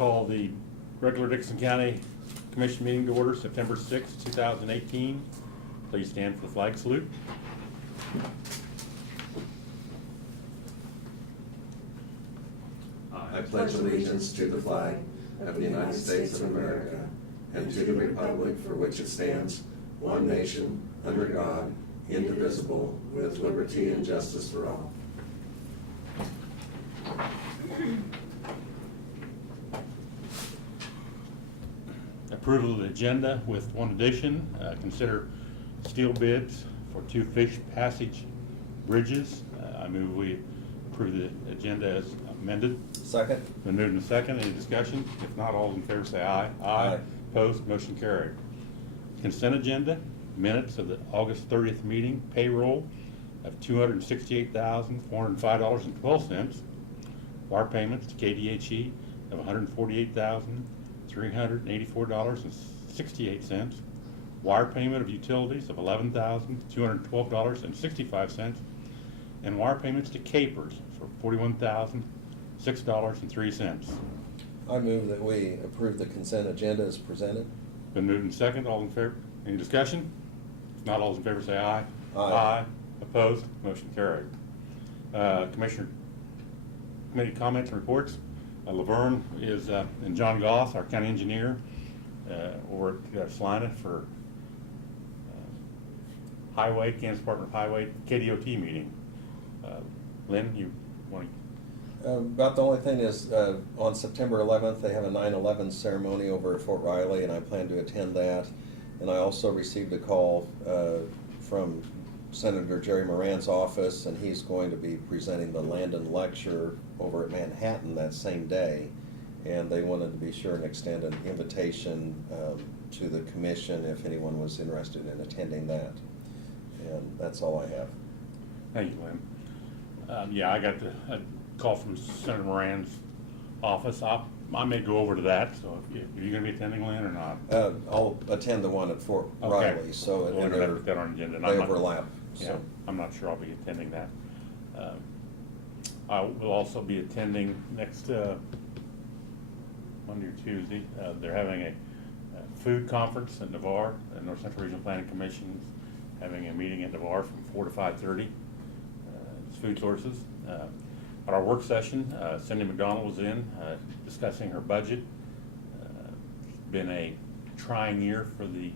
Call the regular Dixon County Commission meeting to order, September 6, 2018. Please stand for the flag salute. I pledge allegiance to the flag of the United States of America and to the republic for which it stands, one nation, under God, indivisible, with liberty and justice for all. Approval of the agenda with one addition. Consider steel bids for 2 fish passage bridges. I move we approve the agenda as amended. Second. Been moved and second. Any discussion? If not, all in favor say aye. Aye. Opposed? Motion carried. Consent agenda. Minutes of the August 30th meeting. Payroll of $268,405.12. Wire payments to KDHE of $148,384.68. Wire payment of utilities of $11,212.65. And wire payments to Capers for $41,006.03. I move that we approve the consent agenda as presented. Been moved and second. All in favor? Any discussion? If not, all in favor say aye. Aye. Opposed? Motion carried. Commissioner committee comments and reports. Laverne is, and John Goss, our county engineer, over at Salina for Highway, Kansas Department of Highway, KDOT meeting. Lynn, you want to? About the only thing is, on September 11th, they have a 9/11 ceremony over at Fort Riley, and I plan to attend that. And I also received a call from Senator Jerry Moran's office, and he's going to be presenting the Landon Lecture over at Manhattan that same day. And they wanted to be sure and extend an invitation to the commission if anyone was interested in attending that. And that's all I have. Thank you, Lynn. Yeah, I got a call from Senator Moran's office. I may go over to that, so are you going to be attending, Lynn, or not? I'll attend the one at Fort Riley, so We'll and put that on the agenda. they overlap. Yeah, So. I'm not sure I'll be attending that. I will also be attending next Monday or Tuesday. They're having a food conference at Navarre, the North Central Regional Planning Commission having a meeting at Navarre from 4 to 5:30. It's food sources. At our work session, Cindy McDonald was in discussing her budget. It's been a trying year for the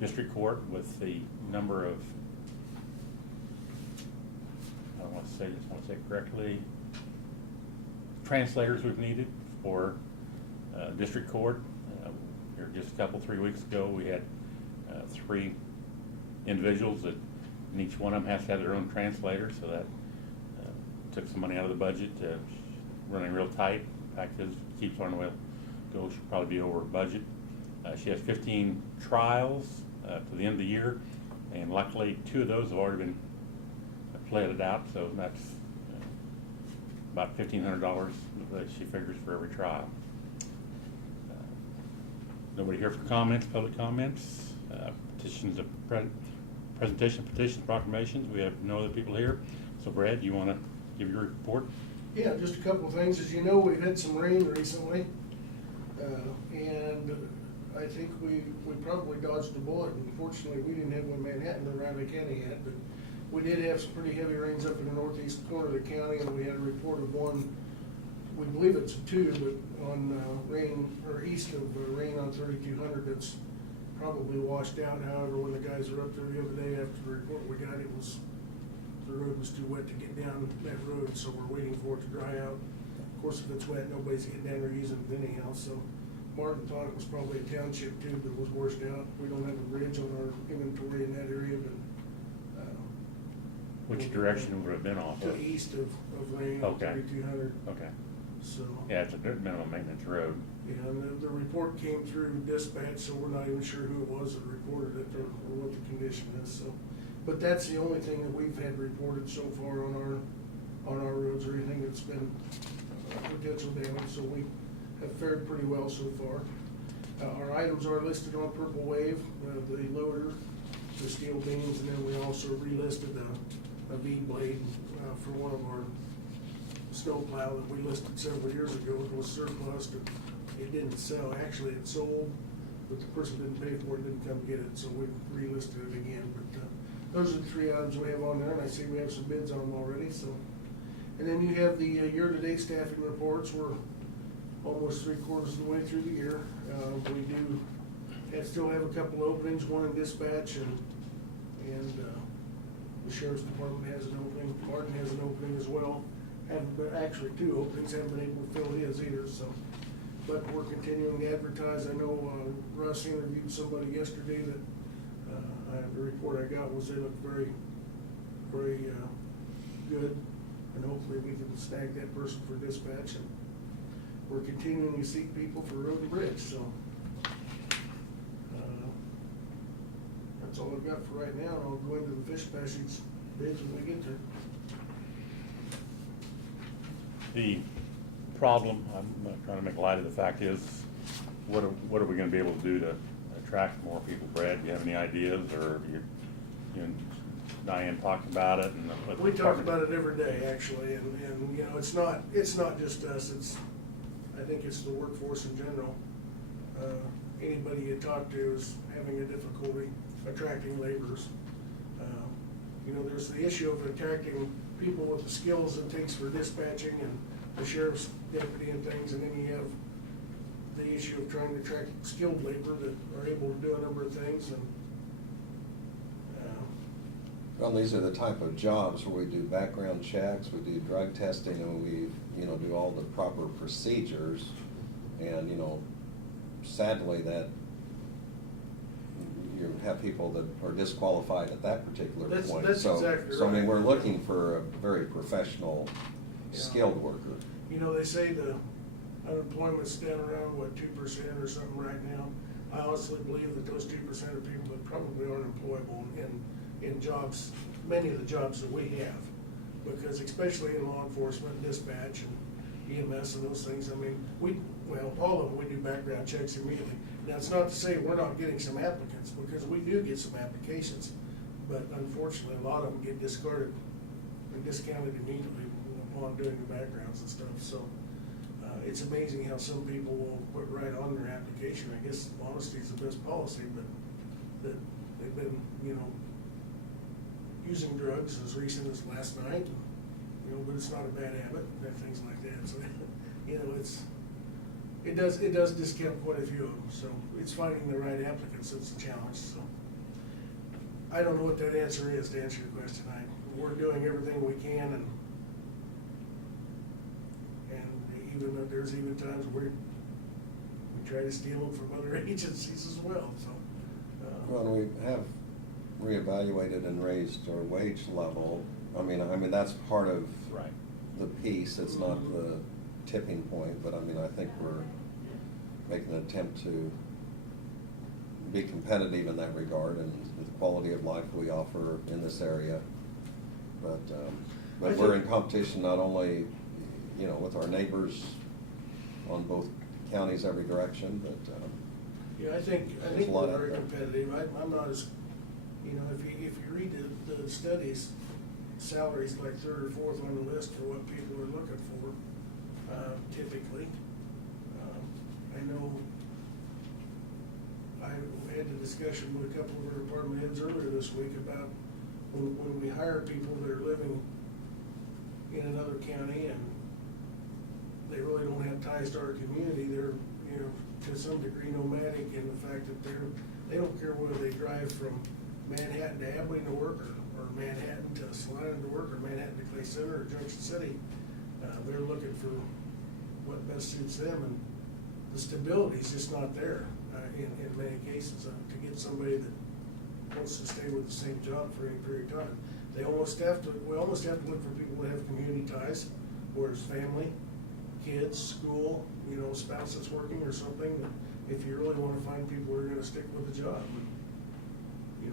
district court with the number of, I don't want to say this, I want to say it correctly, translators we've needed for district court. Here just a couple, 3 weeks ago, we had 3 individuals that, and each one of them has to have their own translator, so that took some money out of the budget. Running real tight. In fact, it keeps on the way to go. She'll probably be over budget. She has 15 trials to the end of the year, and luckily 2 of those have already been platted out, so that's about $1,500 that she figures for every trial. Nobody here for comments, public comments, petitions of presentation, petitions, proclamations. We have no other people here. So Brad, you want to give your report? Yeah, just a couple of things. As you know, we've had some rain recently, and I think we probably dodged a bullet. Unfortunately, we didn't have one in Manhattan or Riley County yet, but we did have some pretty heavy rains up in the northeast corner of the county, and we had a report of one. We believe it's 2, but on rain or east of rain on 3200, that's probably washed out. However, when the guys were up there the other day after the report we got, the road was too wet to get down that road, so we're waiting for it to dry out. Of course, if it's wet, nobody's getting down there using it anyhow, so Martin thought it was probably a township tube that was washed out. We don't have a bridge on our inventory in that area, but Which direction would it have been off to of? east of rain, Okay. 3200. Okay. So Yeah, it's a good minimum maintenance road. yeah, and the report came through dispatch, so we're not even sure who it was that reported it or what the condition is. So, but that's the only thing that we've had reported so far on our roads or anything that's been potential damage. So we have fared pretty well so far. Our items are listed on Purple Wave, the loader, the steel beams, and then we also relisted a V-blade for one of our snow plow that we listed several years ago. It was surplus, it didn't sell. Actually, it sold, but the person didn't pay for it, didn't come get it, so we relisted it again. But those are the three items we have on there, and I see we have some bids on them already, so. And then you have the year-to-date staffing reports. We're almost 3/4 of the way through the year. We do still have a couple openings, one in dispatch, and the sheriff's department has an opening. Martin has an opening as well. Actually 2 openings, haven't been able to fill his either, so. But we're continuing to advertise. I know Russ interviewed somebody yesterday that, the report I got was they looked very, very good. And hopefully we can snag that person for dispatch. And we're continuing to seek people for road and bridge, so. That's all I've got for right now. I'll go into the fish passage bids when we get there. The problem, I'm not trying to make light of the fact is, what are we gonna be able to do to attract more people, Brad? Do you have any ideas, or you and Diane talked about it? And We talk about it every day, actually, and you know, it's not just us, I think it's the workforce in general. Anybody you talk to is having a difficulty attracting laborers. You know, there's the issue of attracting people with the skills it takes for dispatching and the sheriff's deputy and things, and then you have the issue of trying to attract skilled labor that are able to do a number of things, and Well, these are the type of jobs where we do background checks, we do drug testing, and we, do all the proper procedures. And, sadly, that you have people that are disqualified at that particular point. That's So, exactly So, I mean, right. we're looking for a very professional, Yeah. skilled worker. you know, they say the unemployment's down around, 2% or something right now. I honestly believe that those 2% are people that probably aren't employable in jobs, many of the jobs that we have. Because especially in law enforcement, dispatch, and EMS and those things, I mean, all of them, we do background checks immediately. Now, it's not to say we're not getting some applicants, because we do get some applications, but unfortunately, a lot of them get discarded and discounted immediately upon doing the backgrounds and stuff, so. It's amazing how some people will put right on their application. I guess honesty is the best policy, but that they've been, using drugs as recent as last night, but it's not a bad habit, and things like that, so, it does discount quite a few of them, so it's finding the right applicants that's the challenge, so. I don't know what that answer is, to answer your question. We're doing everything we can, and even though there's even times where we try to steal them from other agencies as well, so. Well, and we have reevaluated and raised our wage level. I mean, that's part of Right. the piece. It's not the tipping point, but I think we're making an attempt to be competitive in that regard and the quality of life we offer in this area. But we're in competition not only, with our neighbors on both counties every direction, but, Yeah, I think There's a we're lot out very there. competitive. I'm not as, if you read the studies, salaries like 3rd or 4th on the list for what people are looking for, typically. I know I had a discussion with a couple of our department heads earlier this week about when we hire people that are living in another county and they really don't have ties to our community, they're, to some degree nomadic in the fact that they don't care whether they drive from Manhattan to Abilene to work, or Manhattan to Salina to work, or Manhattan to Clay Center or Junction City. They're looking for what best suits them, and the stability's just not there, in many cases, to get somebody that wants to stay with the same job for any period of time. We almost have to look for people that have community ties, where it's family, kids, school, spouse that's working or something, if you really wanna find people who are gonna stick with the job.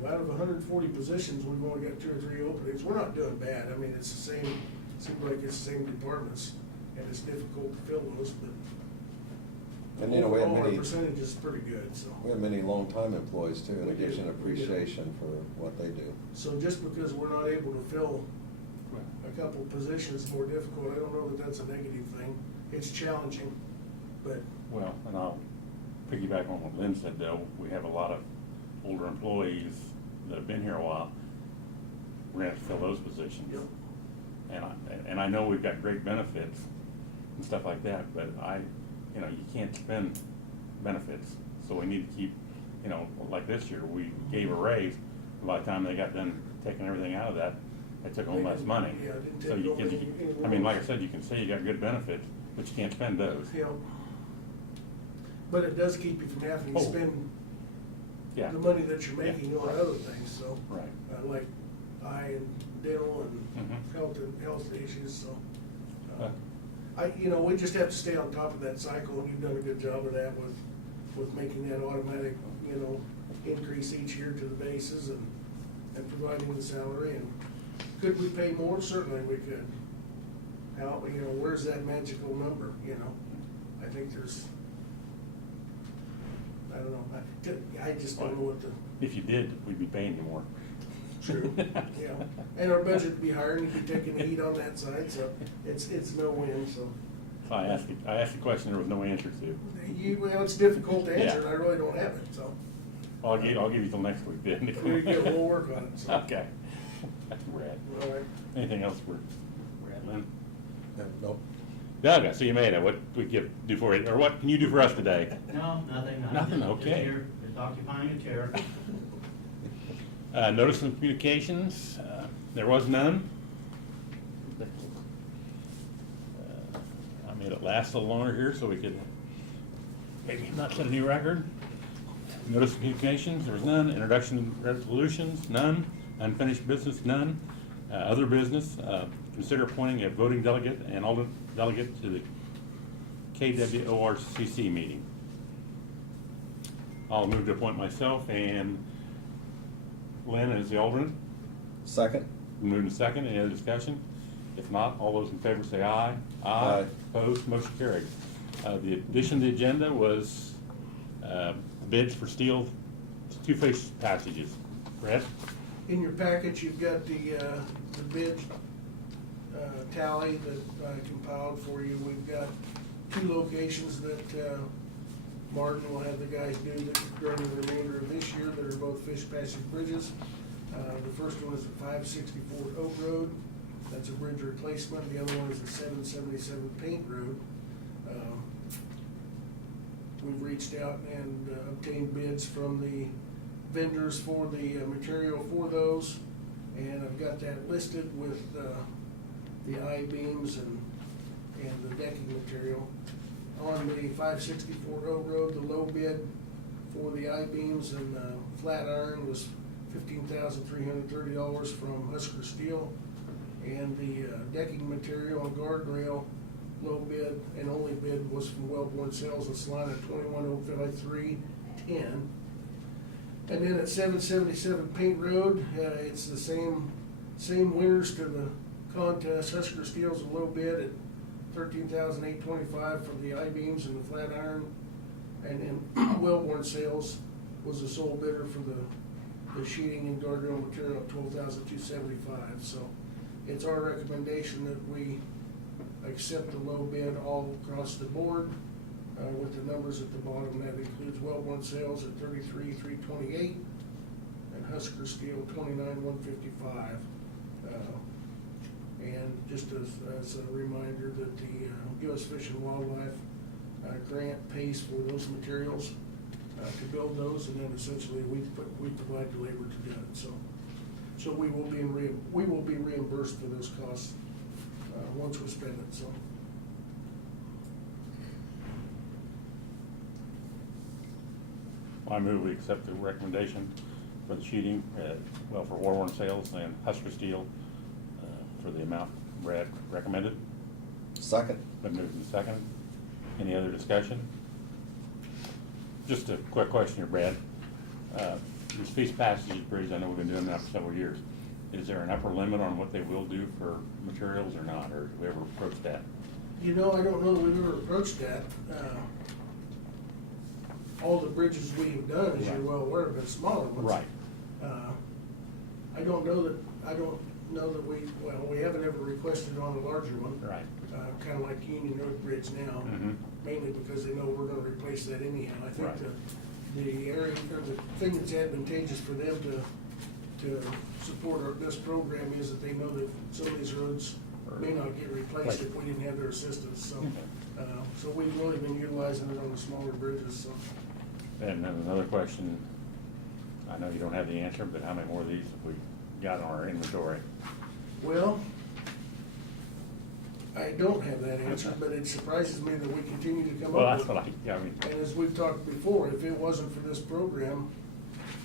Out of 140 positions, we've only got 2 or 3 openings. We're not doing bad. I mean, it's the same, seems like it's the same departments, and it's difficult to fill those, but and we have overall, our many, percentage is pretty good, so. we have many longtime employees too, and We it gives do, you an we do. appreciation for what they do. So just because we're not able to fill a couple of positions more difficult, I don't know that that's a negative thing. It's challenging, but Well, and I'll piggyback on what Lynn said, though. We have a lot of older employees that have been here a while. We're gonna have to fill those positions. Yep. And I know we've got great benefits and stuff like that, but you can't spend benefits. So we need to keep, like this year, we gave a raise. By the time they got done taking everything out of that, they took on less money. Yeah, didn't So take you on can, any I mean, more. like I said, you can say you got good benefits, but you can't spend those. Yeah. But it does keep you from having to Oh. spend Yeah. the money that you're Yeah. making on other things, so. Right. Like eye and dental and Mhm. health issues, so. Uh, We just have to stay on top of that cycle, and you've done a good job of that with making that automatic, increase each year to the bases and providing the salary. And could we pay more? Certainly we could. How, where's that magical number, I think I don't know, I just don't know what the. If you did, we'd be paying you more. True, yeah, and our budget would be higher, and you'd be taking the heat on that side, so it's no win, so. So I asked the question there was no answer to. It's difficult to answer, Yeah. and I really don't have it, so. I'll give you till next week then. There you go, we'll work on it, so. Okay. That's rad. All right. Anything else for Brad, Lynn? Nope. Doug, I see you made it. What we do for it, or what can you do for us today? No, nothing. I'm Nothing, just okay. here, just occupying a chair. Notice of communications, there was none. I made it last a little longer here so we could maybe not set a new record. Notice of communications, there was none. Introduction resolutions, none. Unfinished business, none. Other business, consider appointing a voting delegate and alternate delegate to the KWORCC meeting. I'll move to appoint myself and Lynn as the alternate. Second? Moved and second, any other discussion? If not, all those in favor say aye. Aye. Opposed, motion carried. The addition to the agenda was bids for steel two-phase passages. Brett? In your package, you've got the bid tally that I compiled for you. We've got 2 locations that Martin will have the guys do during the remainder of this year that are both fish passage bridges. The first one is at 564 Oak Road. That's a bridge replacement. The other one is at 777 Paint Road. We've reached out and obtained bids from the vendors for the material for those. And I've got that listed with the I-beams and the decking material. On the 564 Oak Road, the low bid for the I-beams and flat iron was $15,330 from Husker Steel. And the decking material and guardrail, low bid and only bid was from Wellborn Sales in Salina, $21,053.10. And then at 777 Paint Road, it's the same winners to the contest. Husker Steel's a low bid at $13,825 for the I-beams and the flat iron. And then Wellborn Sales was the sole bidder for the sheeting and guardrail material at $12,275. So it's our recommendation that we accept the low bid all across the board with the numbers at the bottom. That includes Wellborn Sales at $33,328 and Husker Steel $29,155. And just as a reminder that the U.S. Fish and Wildlife grant pays for those materials to build those, and then essentially we provide the labor to do it. So we will be reimbursed for those costs once we spend it. So. I move we accept the recommendation for the sheeting, for Warborn Sales and Husker Steel for the amount Brad recommended. Second? Been moved and seconded. Any other discussion? Just a quick question here, Brad. These feast passages bridges, I know we've been doing that for several years. Is there an upper limit on what they will do for materials or not, or do we ever approach that? I don't know that we've ever approached that. All the bridges we have done, as you're Right. well aware, have been smaller ones. Right. I don't know that, know that we haven't ever requested on a larger one. Right. Kinda like Union Road Bridge now, Mhm. mainly because they know we're gonna replace that anyhow. I think Right. the area, or the thing that's advantageous for them to support this program is that they know that some of these roads may not get replaced if we didn't have their assistance, so. So we've really been utilizing it on the smaller bridges, so. And then another question, I know you don't have the answer, but how many more of these have we got on our inventory? Well, I don't have that answer, but it surprises me that we continue to come Well, up that's with. what I mean, And as we've talked before, if it wasn't for this program,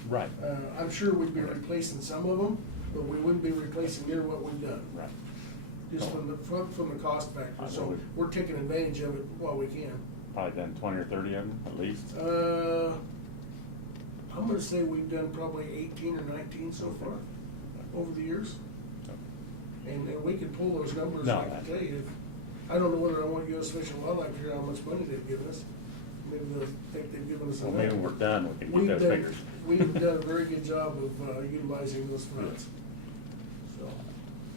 right, I'm sure we'd be replacing some of them, but we wouldn't be replacing near what we've done, right. just from the cost factor. I So would- we're taking advantage of it while we can. Probably done 20 or 30 of them at least. I'm gonna say we've done probably 18 or 19 so far over the years. And we can pull those numbers, No, I can tell you. I don't know whether I want U.S. Fish and Wildlife here, how much money they've given us. Maybe they'll think they've given us Well, enough. maybe we're done, we can We've get those done- figures. We've done a very good job of utilizing those funds. So,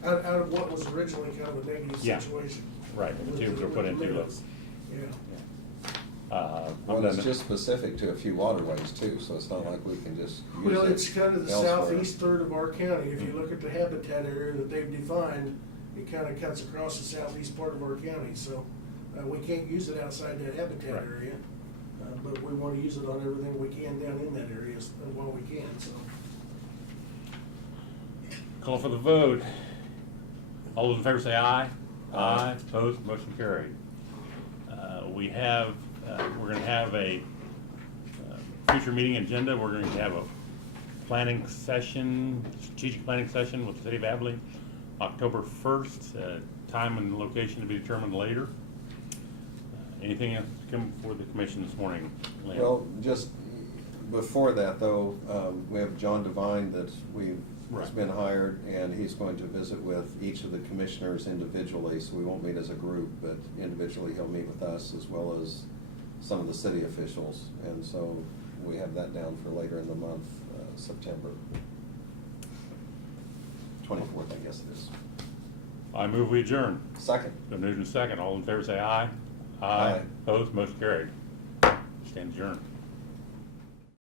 out of what was originally kind of a negative Yeah. situation. Right, the with tubes were with put the into minutes. those. Yeah. Well, I'm it's done. just specific to a few waterways too, so it's not like we can just use it Well, it's kind of the elsewhere. southeast third of our county. If you look at the habitat area that they've defined, it kind of cuts across the southeast part of our county. So we can't use it outside that habitat Right. area, but we want to use it on everything we can down in that area while we can, so. Call for the vote. All those in favor say aye. Aye. Opposed, motion carried. We're gonna have a future meeting agenda. We're going to have a planning session, strategic planning session with the city of Abilene, October 1st, time and location to be determined later. Anything else to come before the commission this morning, Lynn? Well, just before that though, we have John Devine that has Right. been hired, and he's going to visit with each of the commissioners individually, so we won't meet as a group, but individually he'll meet with us as well as some of the city officials. And so we have that down for later in the month, September 24th, I guess it is. I move we adjourn. Second. The moved and second. All in favor say aye. Aye. Opposed, motion carried. Stand adjourned.